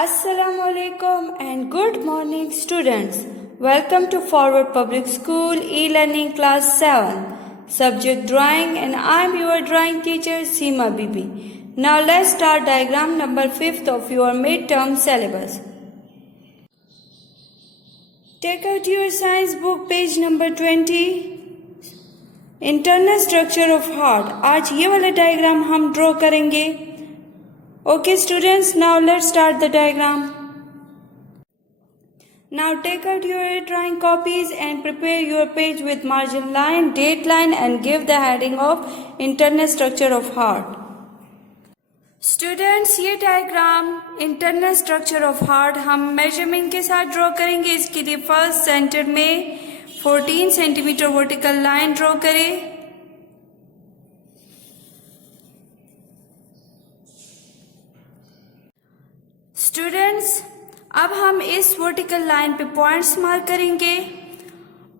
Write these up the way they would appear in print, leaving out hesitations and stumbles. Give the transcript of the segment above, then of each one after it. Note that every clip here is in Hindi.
Assalamu alaikum and good morning students. Welcome to Forward Public School e-learning class 7 subject drawing and I am your drawing teacher Seema Bibi. Now let's start diagram number 5th of your midterm syllabus. Take out your science book page number 20. Internal structure of heart. आज ये वाला डायग्राम हम ड्रॉ करेंगे. Okay students, now let's start the diagram. Now take out your drawing copies and prepare your page with margin line, date line and give the heading of internal structure of heart. Students, ये diagram internal structure of heart हम मेजरमेंट के साथ ड्रॉ करेंगे. इसके लिए फर्स्ट सेंटर में 14 सेंटीमीटर वर्टिकल लाइन ड्रॉ करें. स्टूडेंट्स, अब हम इस वर्टिकल लाइन पे पॉइंट्स मार्क करेंगे.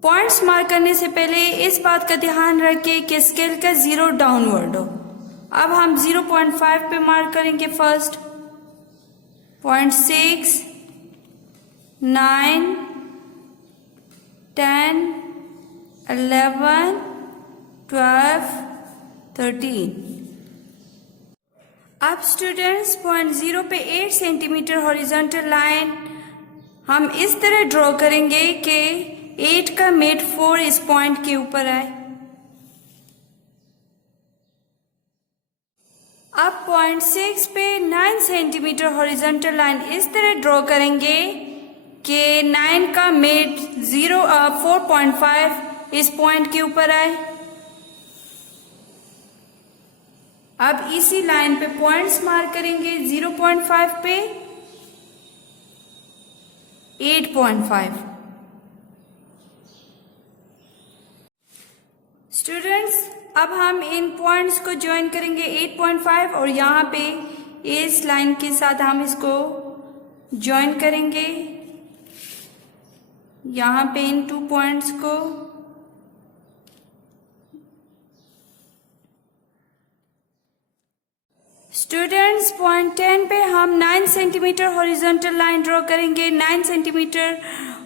पॉइंट्स मार्क करने से पहले इस बात का ध्यान रखें कि स्केल का 0 डाउनवर्ड हो. अब हम 0.5 पे मार्क करेंगे. फर्स्ट 0.6, 9, 10, 11, 12, 13. अब स्टूडेंट्स 0.0 पे 8 सेंटीमीटर हॉरिजॉन्टल लाइन हम इस तरह ड्रॉ करेंगे कि 8 का मिड 4 इस पॉइंट के ऊपर आए. अब 0.6 पे 9 सेंटीमीटर हॉरिजॉन्टल लाइन इस तरह ड्रॉ करेंगे कि 9 का मिड 4.5 इस पॉइंट के ऊपर आए. अब इसी लाइन पे पॉइंट्स मार्क करेंगे. 0.5 पे 8.5. स्टूडेंट्स, अब हम इन पॉइंट्स को ज्वाइन करेंगे 8.5 और यहाँ पे इस लाइन के साथ हम इसको ज्वाइन करेंगे. यहाँ पे इन 2 पॉइंट्स को स्टूडेंट्स 0.10 पे हम 9 सेंटीमीटर हॉरिजॉन्टल लाइन ड्रॉ करेंगे. 9 सेंटीमीटर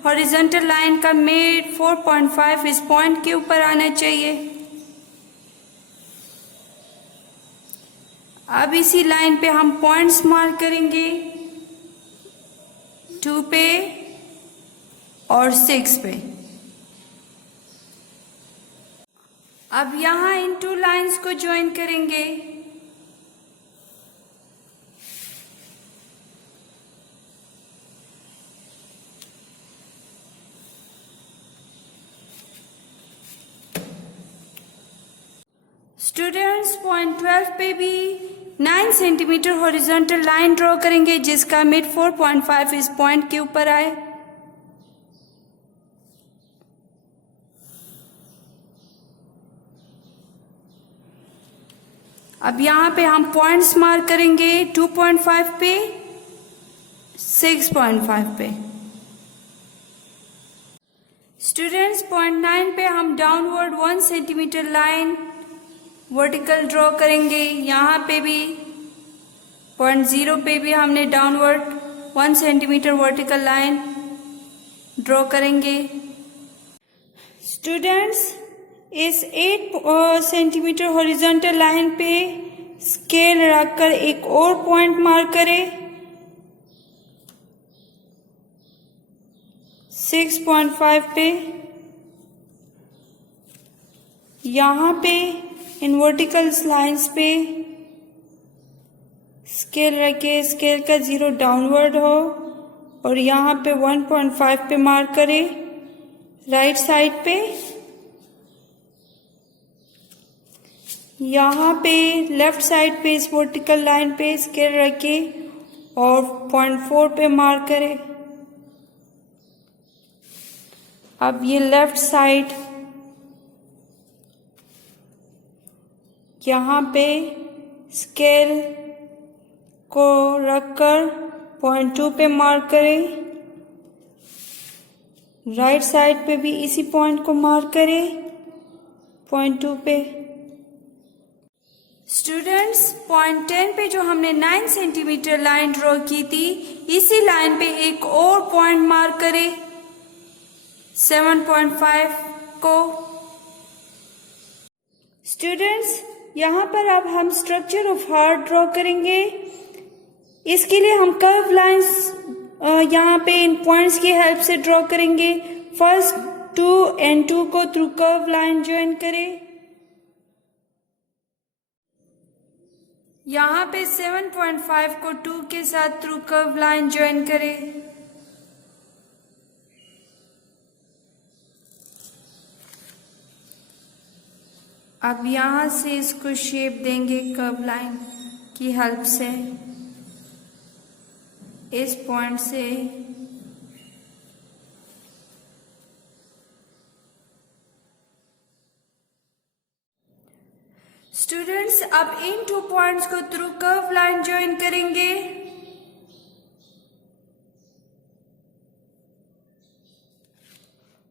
हॉरिजॉन्टल लाइन का मिड 4.5 इस पॉइंट के ऊपर आना चाहिए. अब इसी लाइन पे हम पॉइंट्स मार्क करेंगे 2 पे और 6 पे. अब यहां इन 2 लाइंस को ज्वाइन करेंगे. स्टूडेंट्स 0.12 पे भी 9 सेंटीमीटर हॉरिजॉन्टल लाइन ड्रॉ करेंगे जिसका मिड 4.5 इस पॉइंट के ऊपर आए. अब यहाँ पे हम पॉइंट्स मार्क करेंगे 2.5 पे 6.5 पे. स्टूडेंट्स 0.9 पे हम downward 1 centimetre line vertical draw करेंगे. यहाँ पे भी 0.0 पे भी हमने downward 1 centimetre vertical line draw करेंगे. स्टूडेंट्स, इस 8 सेंटीमीटर हॉरिजॉन्टल लाइन पे स्केल रखकर एक और पॉइंट मार्क करें. 6.5 पे यहाँ पे इन वर्टिकल लाइंस पे स्केल रखे. स्केल का 0 डाउनवर्ड हो और यहाँ पे 1.5 पे मार्क करें. राइट साइड पे यहाँ पे लेफ्ट साइड पे इस वर्टिकल लाइन पे स्केल रखे और 0.4 पे मार्क करें. अब ये लेफ्ट साइड यहाँ पे स्केल को रखकर 0.2 पे मार्क करें. राइट साइड पे भी इसी पॉइंट को मार्क करें 0.2 पे. स्टूडेंट्स, पॉइंट 10 पे जो हमने 9 सेंटीमीटर लाइन ड्रॉ की थी, इसी लाइन पे एक और पॉइंट मार्क करें 7.5 को। स्टूडेंट्स, यहाँ पर अब हम स्ट्रक्चर ऑफ हार्ट ड्रॉ करेंगे। इसके लिए हम कर्व लाइंस यहाँ पे इन पॉइंट्स की हेल्प से ड्रॉ करेंगे। फर्स्ट 2 and 2 को थ्रू कर्व लाइन ज्वाइन करें। यहाँ पे 7.5 को 2 के साथ थ्रू कर्व लाइन ज्वाइन करें। अब यहाँ से इसको शेप देंगे कर्व लाइन की हेल्प से। इस पॉइंट से स्टूडेंट्स, अब इन 2 पॉइंट्स को थ्रू कर्व लाइन ज्वाइन करेंगे।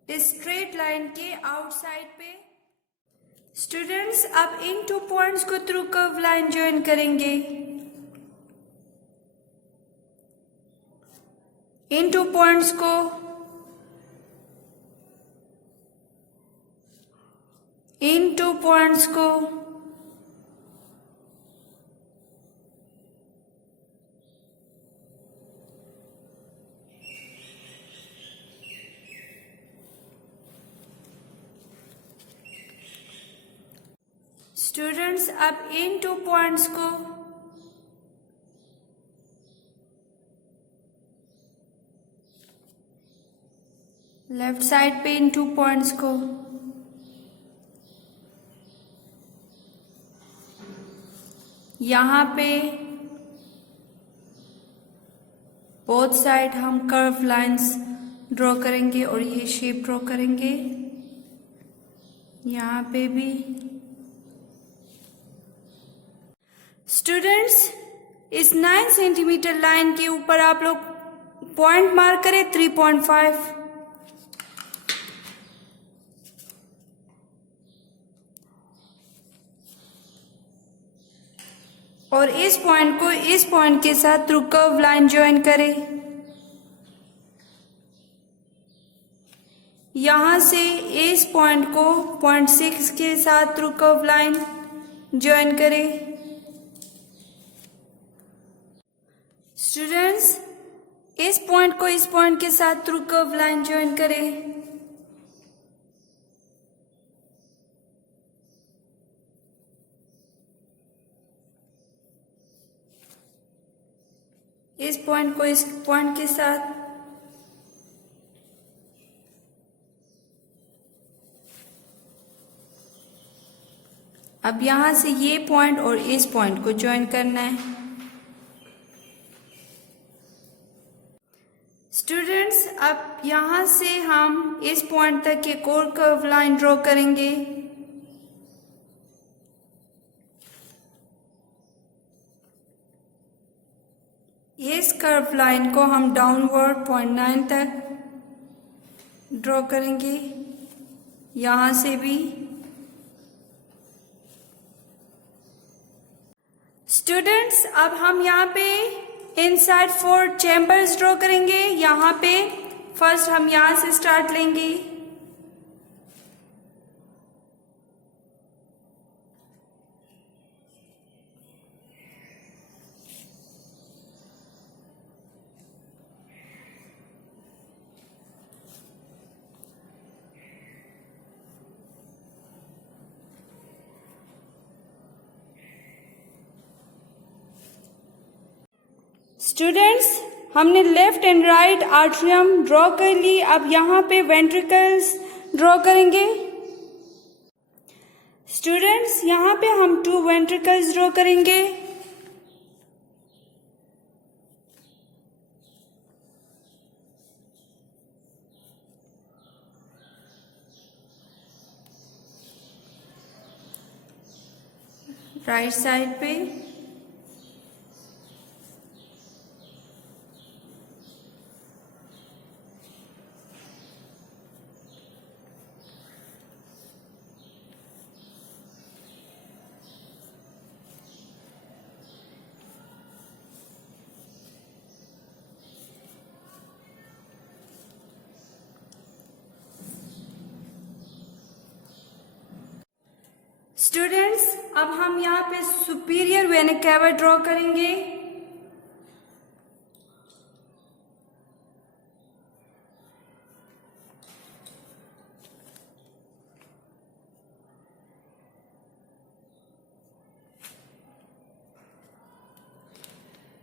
इस स्ट्रेट लाइन के आउटसाइड पे। स्टूडेंट्स, अब इन 2 पॉइंट्स को थ्रू कर्व लाइन ज्वाइन करेंगे। इन 2 पॉइंट्स को स्टूडेंट्स, अब इन 2 पॉइंट्स को लेफ्ट साइड पे इन 2 पॉइंट्स को यहाँ पे बोथ साइड हम कर्व लाइंस ड्रॉ करेंगे और ये शेप ड्रॉ करेंगे। यहाँ पे भी। स्टूडेंट्स, इस 9 सेंटीमीटर लाइन के ऊपर आप लोग पॉइंट मार्क करें 3.5 और इस पॉइंट को इस पॉइंट के साथ थ्रू कर्व लाइन ज्वाइन करें। यहां से इस पॉइंट को 0.6 के साथ थ्रू कर्व लाइन ज्वाइन करें। स्टूडेंट्स, इस पॉइंट को इस पॉइंट के साथ थ्रू कर्व लाइन ज्वाइन करें। इस पॉइंट को इस पॉइंट के साथ। अब यहां से ये पॉइंट और इस पॉइंट को ज्वाइन करना है। स्टूडेंट्स, अब यहां से हम इस पॉइंट तक एक और कर्व लाइन ड्रॉ करेंगे। इस कर्व लाइन को हम डाउनवर्ड 0.9 तक ड्रॉ करेंगे। यहां से भी। स्टूडेंट्स, अब हम यहाँ पे इनसाइड 4 चैम्बर्स ड्रॉ करेंगे। यहाँ पे फर्स्ट हम यहाँ से स्टार्ट लेंगे। स्टूडेंट्स, हमने left and right atrium draw कर ली। अब यहाँ पे वेंट्रिकल्स ड्रॉ करेंगे। स्टूडेंट्स, यहाँ पे हम 2 वेंट्रिकल्स ड्रॉ करेंगे। राइट साइड पे। स्टूडेंट्स, अब हम यहाँ पे सुपीरियर वेन केवा ड्रॉ करेंगे।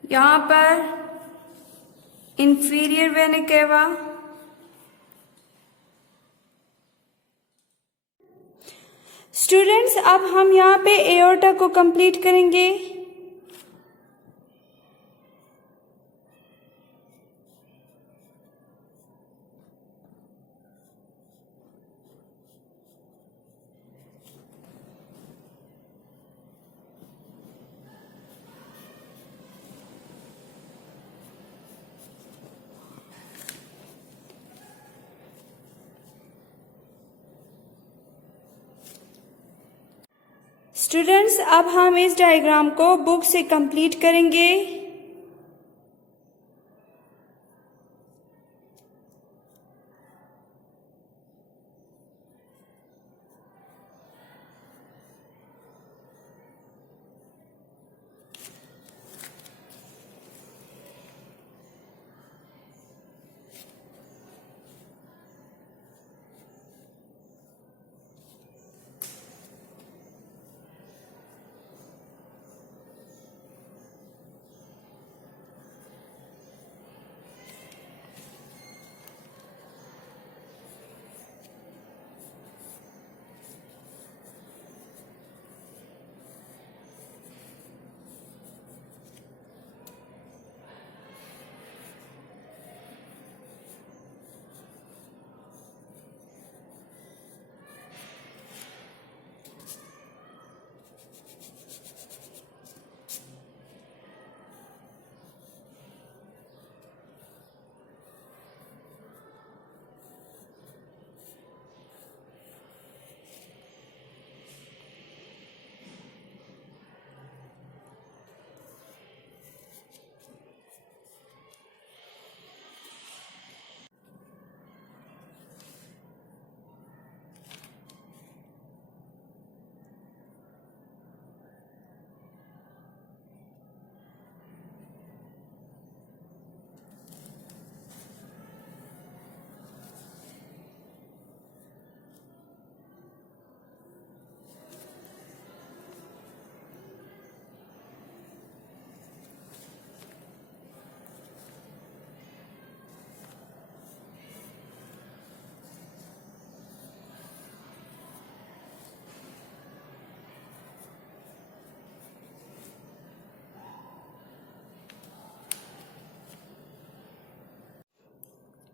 यहाँ पर इंफीरियर वेन केवा, स्टूडेंट्स अब हम यहाँ पे एओर्टा को कंप्लीट करेंगे। स्टूडेंट्स अब हम इस डायग्राम को बुक से कंप्लीट करेंगे।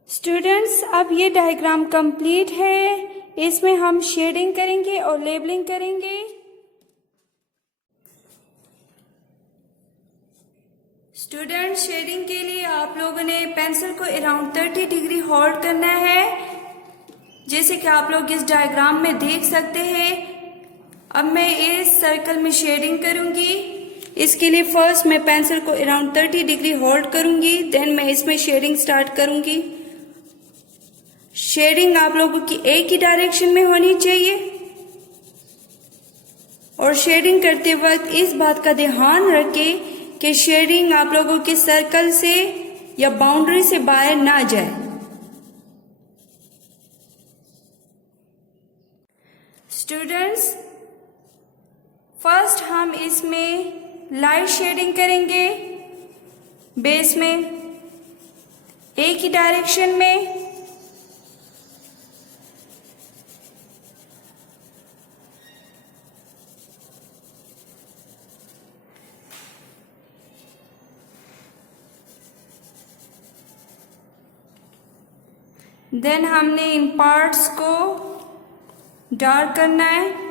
स्टूडेंट्स अब ये डायग्राम कंप्लीट है। इसमें हम शेडिंग करेंगे और लेबलिंग करेंगे। स्टूडेंट, शेडिंग के लिए आप लोगों ने पेंसिल को अराउंड 30 डिग्री होल्ड करना है, जैसे कि आप लोग इस डायग्राम में देख सकते हैं। अब मैं इस सर्कल में शेडिंग करूंगी। इसके लिए फर्स्ट मैं पेंसिल को अराउंड 30 डिग्री होल्ड करूंगी, देन मैं इसमें शेडिंग स्टार्ट करूंगी। शेडिंग आप लोगों की एक ही डायरेक्शन में होनी चाहिए और शेडिंग करते वक्त इस बात का ध्यान रखें कि शेडिंग आप लोगों के सर्कल से या बाउंड्री से बाहर ना जाए। स्टूडेंट्स, फर्स्ट हम इसमें लाइट शेडिंग करेंगे बेस में एक ही डायरेक्शन में। देन हमने इन पार्ट्स को डार्क करना है।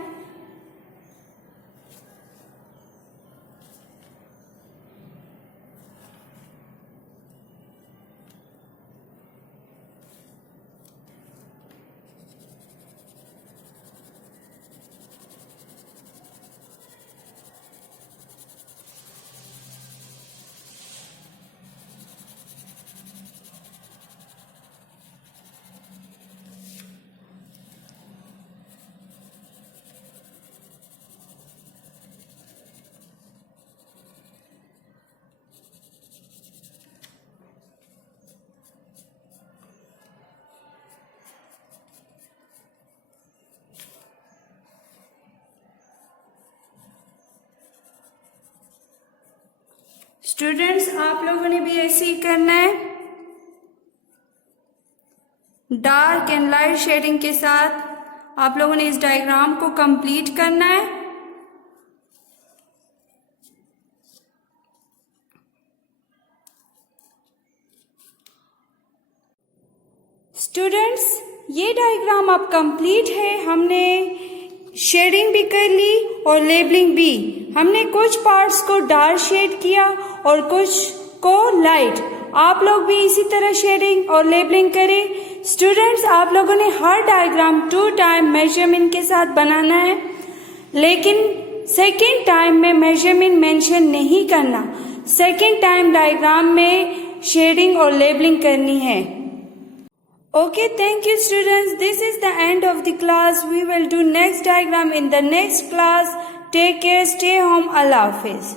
स्टूडेंट्स आप लोगों ने भी ऐसे ही करना है, डार्क एंड लाइट शेडिंग के साथ आप लोगों ने इस डायग्राम को कंप्लीट करना है। स्टूडेंट्स ये डायग्राम अब कंप्लीट है। हमने शेडिंग भी कर ली और लेबलिंग भी। हमने कुछ पार्ट्स को डार्क शेड किया और कुछ को लाइट। आप लोग भी इसी तरह शेडिंग और लेबलिंग करें। स्टूडेंट्स आप लोगों ने हर डायग्राम 2 टाइम मेजरमेंट के साथ बनाना है, लेकिन सेकेंड टाइम में मेजरमेंट मेंशन नहीं करना। सेकेंड टाइम डायग्राम में शेडिंग और लेबलिंग करनी है। Okay, thank you students. This is the end of the class. We will do next diagram in the next class. Take care. Stay home. Allah Hafiz.